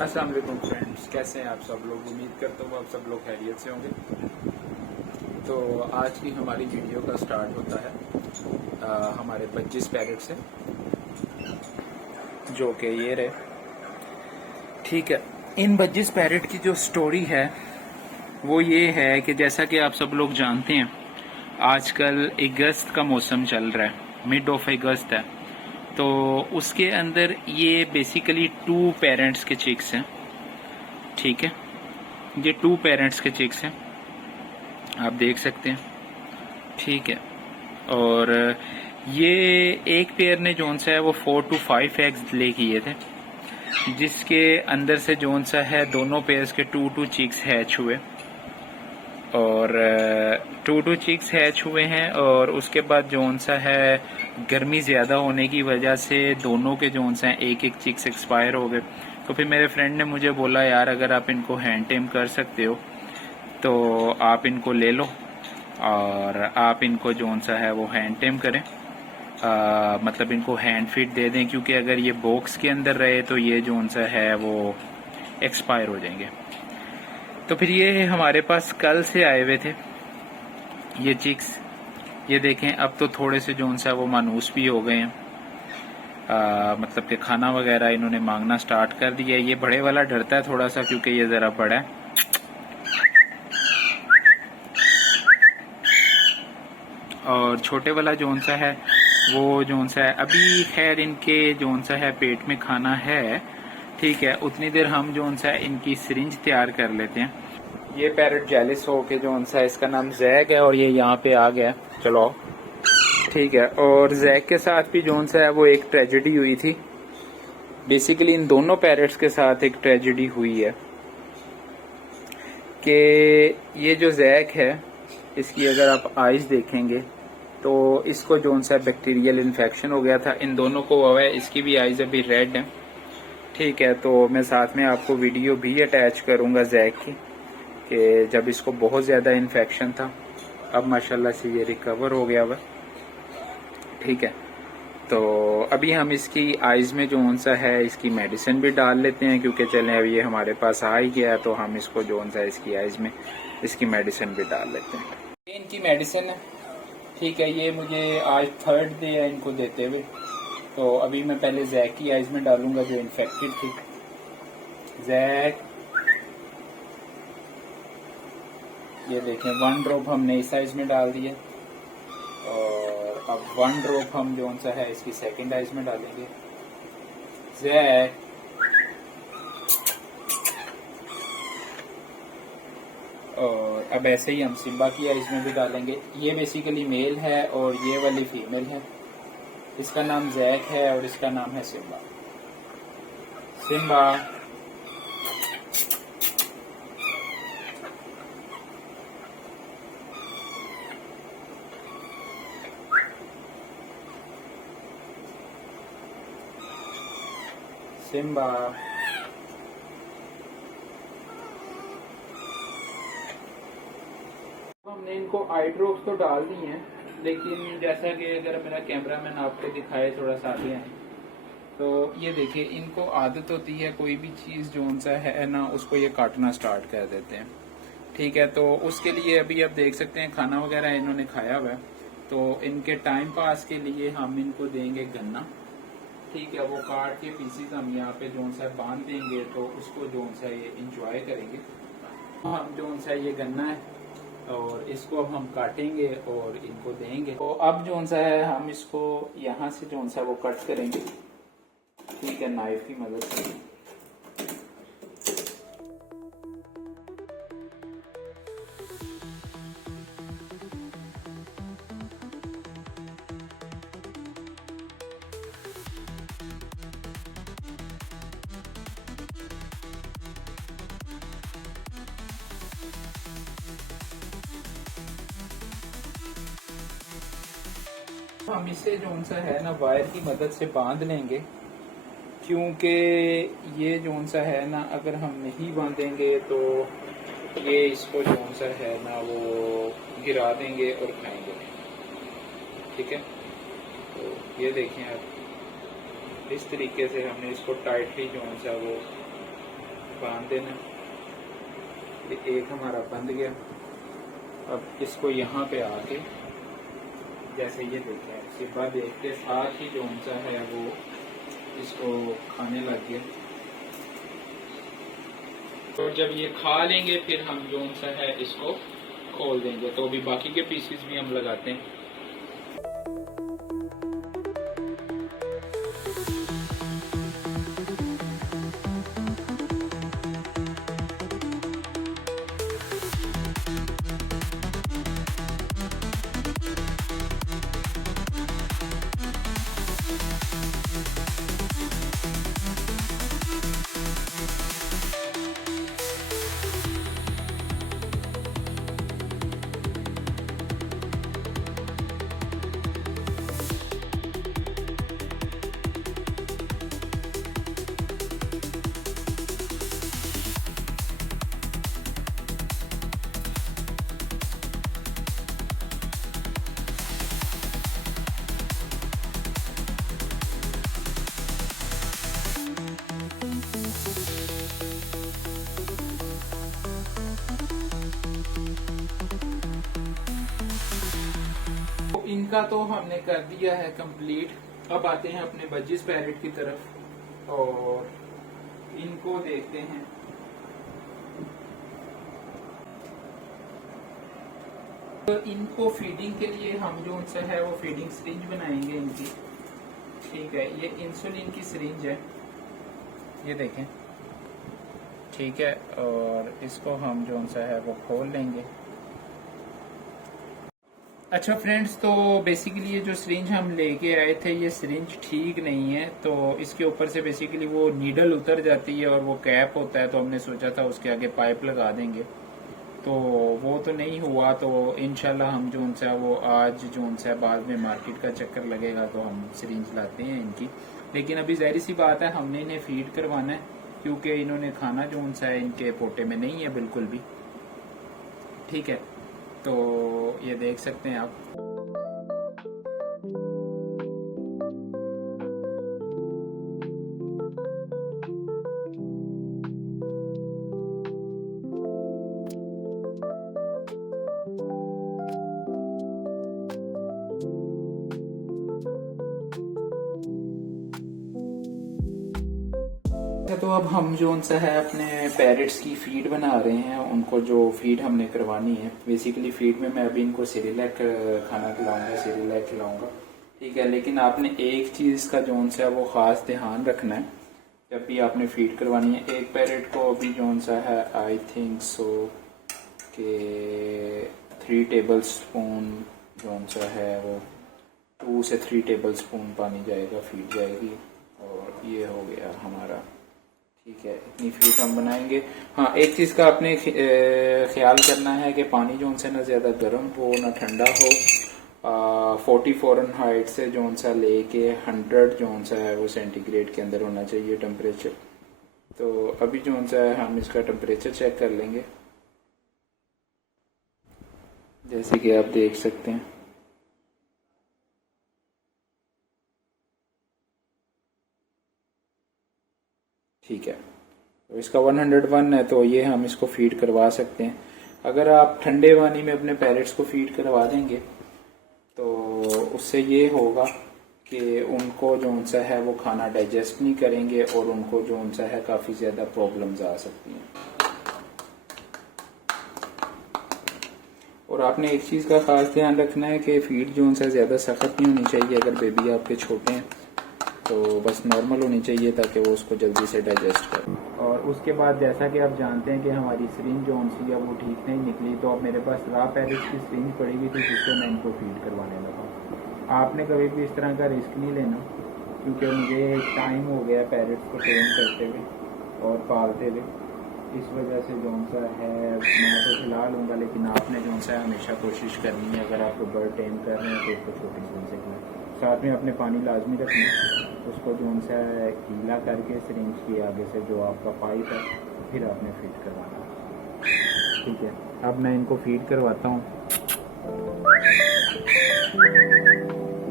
अस्सलाम वालेकुम फ्रेंड्स, कैसे हैं आप सब लोग। उम्मीद करता हूँ आप सब लोग खैरियत से होंगे। तो आज की हमारी वीडियो का स्टार्ट होता है हमारे 25 पैरेट से, जो कि ये रहे। ठीक है, इन 25 पैरेट की जो स्टोरी है वो ये है कि जैसा कि आप सब लोग जानते हैं, आजकल अगस्त का मौसम चल रहा है, मिड ऑफ अगस्त है। तो उसके अंदर ये बेसिकली 2 पेरेंट्स के चिक्स हैं। ठीक है, ये 2 पेरेंट्स के चिक्स हैं, आप देख सकते हैं। ठीक है, और ये एक पेयर ने जोन सा है वो 4 to 5 एग्स ले किए थे, जिसके अंदर से जोन सा है दोनों पेयर्स के 2 चिक्स हैच हुए, और 2 चिक्स हैच हुए हैं। और उसके बाद जोन सा है गर्मी ज़्यादा होने की वजह से दोनों के जोन सा एक चिक्स एक्सपायर हो गए। तो फिर मेरे फ्रेंड ने मुझे बोला, यार अगर आप इनको हैंड टेम कर सकते हो तो आप इनको ले लो और आप इनको जोन सा है वो हैंड टेम करें, मतलब इनको हैंड फीड दे दें, क्योंकि अगर ये बॉक्स के अंदर रहे तो ये जोन सा है वो एक्सपायर हो जाएंगे। तो फिर ये हमारे पास कल से आए हुए थे ये चिक्स। ये देखें, अब तो थोड़े से जोन सा वो मानूस भी हो गए हैं, मतलब कि खाना वगैरह इन्होंने मांगना स्टार्ट कर दिया है। ये बड़े वाला डरता है थोड़ा सा, क्योंकि ये ज़रा बड़ा है। और छोटे वाला जोन सा है वो जोन सा है अभी, खैर इनके जोन सा है पेट में खाना है। ठीक है, उतनी देर हम जोन सा है इनकी सिरिंज तैयार कर लेते हैं। ये पैरेट जेलिस हो के जोन सा है, इसका नाम जैक है और ये यहाँ पे आ गया। चलो ठीक है, और जैक के साथ भी जोन सा है वो एक ट्रेजेडी हुई थी। बेसिकली इन दोनों पैरेट्स के साथ एक ट्रेजेडी हुई है कि ये जो जैक है, इसकी अगर आप आइज देखेंगे तो इसको जोन सा बैक्टीरियल इन्फेक्शन हो गया था। इन दोनों को हुआ है, इसकी भी आइज अभी रेड है। ठीक है, तो मैं साथ में आपको वीडियो भी अटैच करूंगा जैक की, कि जब इसको बहुत ज़्यादा इन्फेक्शन था, अब माशाल्लाह से ये रिकवर हो गया हुआ। ठीक है, तो अभी हम इसकी आइज में जोन सा है इसकी मेडिसिन भी डाल लेते हैं, क्योंकि चलें अब ये हमारे पास आ ही गया तो हम इसको जोन सा इसकी आइज में इसकी मेडिसिन भी डाल लेते हैं। ये इनकी मेडिसिन है। ठीक है, ये मुझे आज 3rd डे है इनको देते हुए। तो अभी मैं पहले जैक की आइज में डालूंगा जो इन्फेक्टेड थी। जैक, ये देखें 1 ड्रॉप हमने इस आइज में डाल दिया, और अब 1 ड्रॉप हम जो सा है इसकी सेकंड आइज में डालेंगे। जैक, और अब ऐसे ही हम सिम्बा की आइज में भी डालेंगे। ये बेसिकली मेल है और ये वाली फीमेल है। इसका नाम जैक है और इसका नाम है सिम्बा। Simba, Simba. हमने इनको आई ड्रॉप्स तो डाल दी हैं, लेकिन जैसा कि अगर मेरा कैमरामैन आपको दिखाए थोड़ा सा आगे है, तो ये देखिए इनको आदत होती है कोई भी चीज़ जोन सा है ना, उसको ये काटना स्टार्ट कर देते हैं। ठीक है, तो उसके लिए अभी आप देख सकते हैं खाना वगैरह इन्होंने खाया हुआ है, तो इनके टाइम पास के लिए हम इनको देंगे गन्ना। ठीक है, वो काट के पीसीज हम यहाँ पे जोन सा बांध देंगे, तो उसको जोन सा ये इंजॉय करेंगे। हम जोन सा ये गन्ना है और इसको अब हम काटेंगे और इनको देंगे। तो अब जोन सा है हम इसको यहाँ से जोन सा वो कट करेंगे। ठीक है, नाइफ की मदद से। हम इसे जोन सा है ना वायर की मदद से बांध लेंगे, क्योंकि ये जोन सा है ना अगर हम नहीं बांधेंगे तो ये इसको जोन सा है ना वो गिरा देंगे और खाएंगे। ठीक है, तो ये देखें आप, इस तरीके से हमने इसको टाइटली जोन सा वो बांध देना। ये एक हमारा बंद गया। अब इसको यहाँ पे आके जैसे ये देखें सिब्बा देख के साथ ही जो सा है वो इसको खाने लग गया। तो जब ये खा लेंगे फिर हम जो सा है इसको खोल देंगे। तो अभी बाकी के पीसेस भी हम लगाते हैं। इनका तो हमने कर दिया है कंप्लीट। अब आते हैं अपने बजिस पैरेट की तरफ और इनको देखते हैं। तो इनको फीडिंग के लिए हम जो सा है वो फीडिंग सिरिंज बनाएंगे इनकी। ठीक है, ये इंसुलिन की सिरिंज है, ये देखें। ठीक है, और इसको हम जो सा है वो खोल लेंगे। अच्छा फ्रेंड्स, तो बेसिकली ये जो सिरिंज हम लेके आए थे ये सिरिंज ठीक नहीं है। तो इसके ऊपर से बेसिकली वो नीडल उतर जाती है और वो कैप होता है। तो हमने सोचा था उसके आगे पाइप लगा देंगे, तो वो तो नहीं हुआ। तो इंशाल्लाह हम जो उनसे वो आज जो उनसे बाद में मार्केट का चक्कर लगेगा तो हम सिरिंज लाते हैं इनकी। लेकिन अभी जाहिर सी बात है हमने इन्हें फीड करवाना है, क्योंकि इन्होंने खाना जो उनसा है इनके पोटे में नहीं है बिल्कुल भी। ठीक है, तो ये देख सकते हैं आप। तो अब हम जो उनसे है अपने पैरेट्स की फीड बना रहे हैं। उनको जो फीड हमने करवानी है, बेसिकली फीड में मैं अभी इनको सेरेलैक खाना खिलाऊंगा, सेरेलैक खिलाऊंगा। ठीक है, लेकिन आपने एक चीज का जो उनसे है वो खास ध्यान रखना है जब भी आपने फीड करवानी है। एक पैरेट को अभी जो उनसा है आई थिंक सो के 3 टेबल स्पून जो उनसा है वो 2 से 3 टेबल स्पून पानी जाएगा, फीड जाएगी। और ये हो गया हमारा। ठीक है, इतनी फीड हम बनाएंगे। हाँ, एक चीज का आपने ख्याल करना है कि पानी जो उनसे ना ज्यादा गर्म हो ना ठंडा हो। 40 फ़ारेनहाइट से जो उनसा लेके 100 जो उनसा है वो सेंटीग्रेड के अंदर होना चाहिए टेम्परेचर। तो अभी जो उनसा है हम इसका टेम्परेचर चेक कर लेंगे, जैसे कि आप देख सकते हैं। ठीक है, तो इसका 101 है, तो ये हम इसको फीड करवा सकते हैं। अगर आप ठंडे पानी में अपने पैरेट्स को फीड करवा देंगे तो उससे ये होगा कि उनको जो उनसा है वो खाना डाइजेस्ट नहीं करेंगे और उनको जो उनसा है काफ़ी ज़्यादा प्रॉब्लम्स आ सकती हैं। और आपने एक चीज़ का खास ध्यान रखना है कि फीड जो उनसे ज़्यादा सख्त नहीं होनी चाहिए। अगर बेबी आपके छोटे हैं तो बस नॉर्मल होनी चाहिए ताकि वो उसको जल्दी से डाइजेस्ट करे। और उसके बाद जैसा कि आप जानते हैं कि हमारी सिरिंज जो उनसी है वो ठीक नहीं निकली, तो अब मेरे पास रा पैरिस की सिरिंज पड़ी हुई थी जिससे मैं इनको फीड करवाने लगा। आपने कभी भी इस तरह का रिस्क नहीं लेना, क्योंकि मुझे टाइम हो गया पैरेट्स को ट्रेन करते हुए और पालते हुए। इस वजह से जो सा है मैं तो खिला लूँगा, लेकिन आपने जो सा है हमेशा कोशिश करनी है। अगर आप बर्ड टेम कर रहे हैं तो उसको छोटी सिरिंज से खिलाएं। साथ में अपने पानी लाजमी रखना, उसको जो सा गीला करके सिरिंज के आगे से जो आपका पाइप है फिर आपने फीड करवाना। ठीक है, अब मैं इनको फीड करवाता हूँ।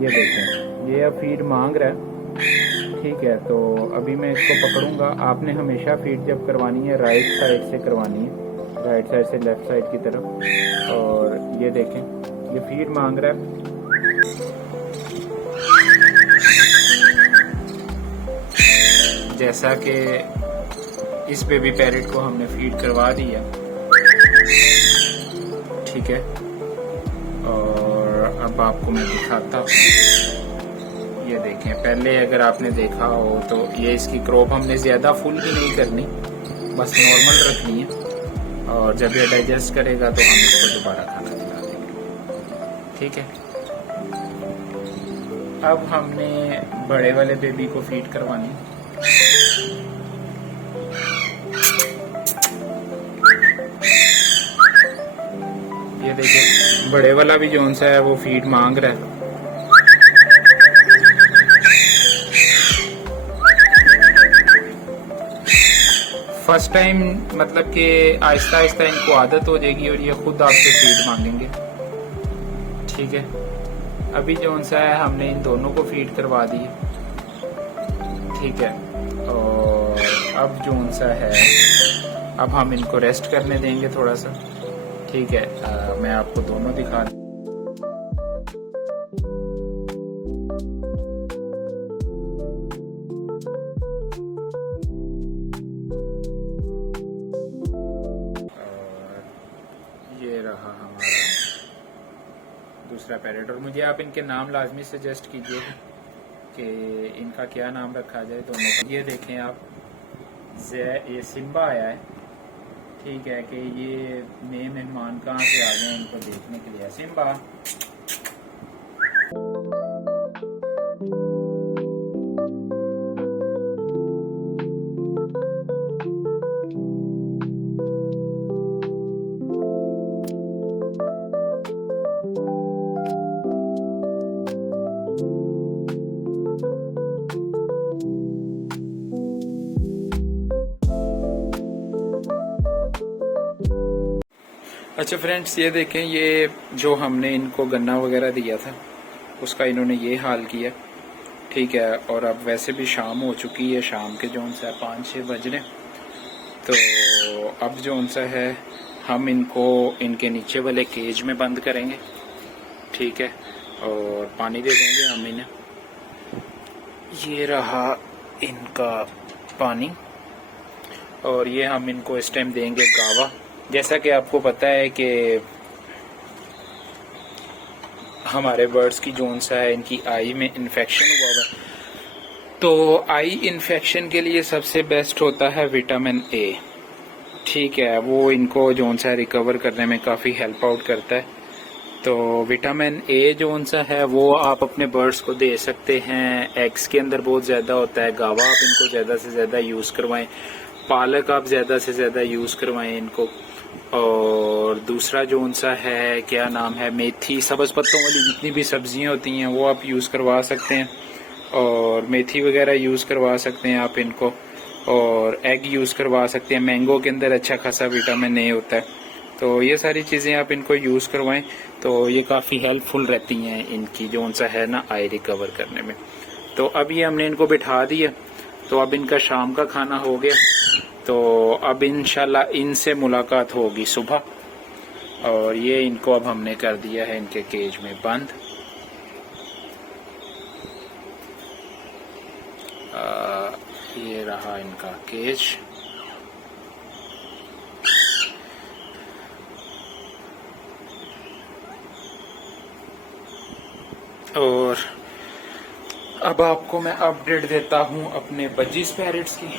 ये देखें, ये अब फीड मांग रहा है। ठीक है, तो अभी मैं इसको पकड़ूंगा। आपने हमेशा फीड जब करवानी है राइट साइड से करवानी है, राइट साइड से लेफ्ट साइड की तरफ। और ये देखें, ये फीड मांग रहा है। जैसा कि इस बेबी पैरेट को हमने फीड करवा दी है, ठीक है। और अब आपको मैं दिखाता हूँ, ये देखें। पहले अगर आपने देखा हो तो ये इसकी क्रॉप हमने ज्यादा फुल भी नहीं करनी, बस नॉर्मल रखनी है। और जब ये डाइजेस्ट करेगा तो हम इसको दोबारा खाना खिला देंगे, ठीक है। अब हमने बड़े वाले बेबी को फीड करवानी है। ये देखिए, बड़े वाला भी जोन सा है वो फीड मांग रहा है। फर्स्ट टाइम मतलब कि आहिस्ता आहिस्ता इनको आदत हो जाएगी और ये खुद आपसे फीड मांगेंगे, ठीक है। अभी जोन सा है हमने इन दोनों को फीड करवा दी, ठीक है। और अब जोन सा है, अब हम इनको रेस्ट करने देंगे थोड़ा सा, ठीक है। मैं आपको दोनों दिखा दूं। ये रहा हमारा दूसरा पैरेट। और मुझे आप इनके नाम लाजमी सजेस्ट कीजिए कि इनका क्या नाम रखा जाए दोनों का। ये देखें आप, ये सिम्बा आया है, ठीक है। कि ये नए मेहमान कहाँ से आ गए इनको देखने के लिए। सिम्बा, अच्छा फ्रेंड्स, ये देखें, ये जो हमने इनको गन्ना वगैरह दिया था उसका इन्होंने ये हाल किया, ठीक है। और अब वैसे भी शाम हो चुकी है, शाम के जोन सा 5-6 बज रहे। तो अब जोन सा है हम इनको इनके नीचे वाले केज में बंद करेंगे, ठीक है। और पानी दे देंगे हम इन्हें। ये रहा इनका पानी, और ये हम इनको इस टाइम देंगे गावा। जैसा कि आपको पता है कि हमारे बर्ड्स की जोन सा है, इनकी आई में इन्फेक्शन हुआ हुआ है। तो आई इन्फेक्शन के लिए सबसे बेस्ट होता है विटामिन ए, ठीक है। वो इनको जोन सा रिकवर करने में काफ़ी हेल्प आउट करता है। तो विटामिन ए जोन सा है वो आप अपने बर्ड्स को दे सकते हैं। एग्स के अंदर बहुत ज़्यादा होता है। गावा आप इनको ज़्यादा से ज़्यादा यूज़ करवाएं, पालक आप ज़्यादा से ज़्यादा यूज़ करवाएं इनको। और दूसरा जोन सा है, क्या नाम है, मेथी, सब्ज़ पत्तों वाली जितनी भी सब्जियां होती हैं वो आप यूज़ करवा सकते हैं। और मेथी वगैरह यूज़ करवा सकते हैं आप इनको। और एग यूज़ करवा सकते हैं। मैंगो के अंदर अच्छा खासा विटामिन ए होता है। तो ये सारी चीज़ें आप इनको यूज़ करवाएं तो ये काफ़ी हेल्पफुल रहती हैं इनकी जोन सा है ना आई रिकवर करने में। तो अब ये हमने इनको बिठा दिया, तो अब इनका शाम का खाना हो गया। तो अब इंशाल्लाह इनसे मुलाकात होगी सुबह। और ये इनको अब हमने कर दिया है इनके केज में बंद। ये रहा इनका केज। और अब आपको मैं अपडेट देता हूं अपने बजीज पैरेट्स की।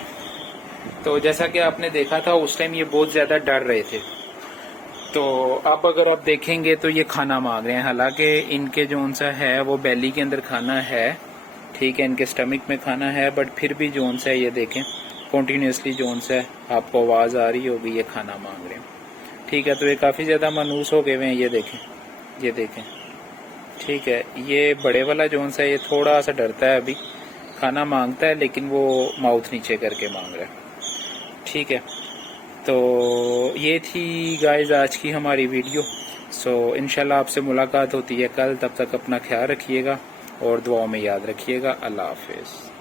तो जैसा कि आपने देखा था उस टाइम ये बहुत ज्यादा डर रहे थे। तो अब अगर आप देखेंगे तो ये खाना मांग रहे हैं। हालांकि इनके जोन सा है वो बेली के अंदर खाना है, ठीक है, इनके स्टमक में खाना है, बट फिर भी जोन सा है ये देखें कॉन्टिन्यूसली जोन सा है, आपको आवाज आ रही होगी ये खाना मांग रहे हैं, ठीक है। तो ये काफी ज्यादा मानूस हो गए हैं, ये देखें, ठीक है। ये बड़े वाला जोन सा है ये थोड़ा सा डरता है, अभी खाना मांगता है लेकिन वो माउथ नीचे करके मांग रहा है, ठीक है। तो ये थी गाइस आज की हमारी वीडियो। सो इंशाल्लाह आपसे मुलाकात होती है कल। तब तक अपना ख्याल रखिएगा और दुआओं में याद रखिएगा। अल्लाह हाफिज।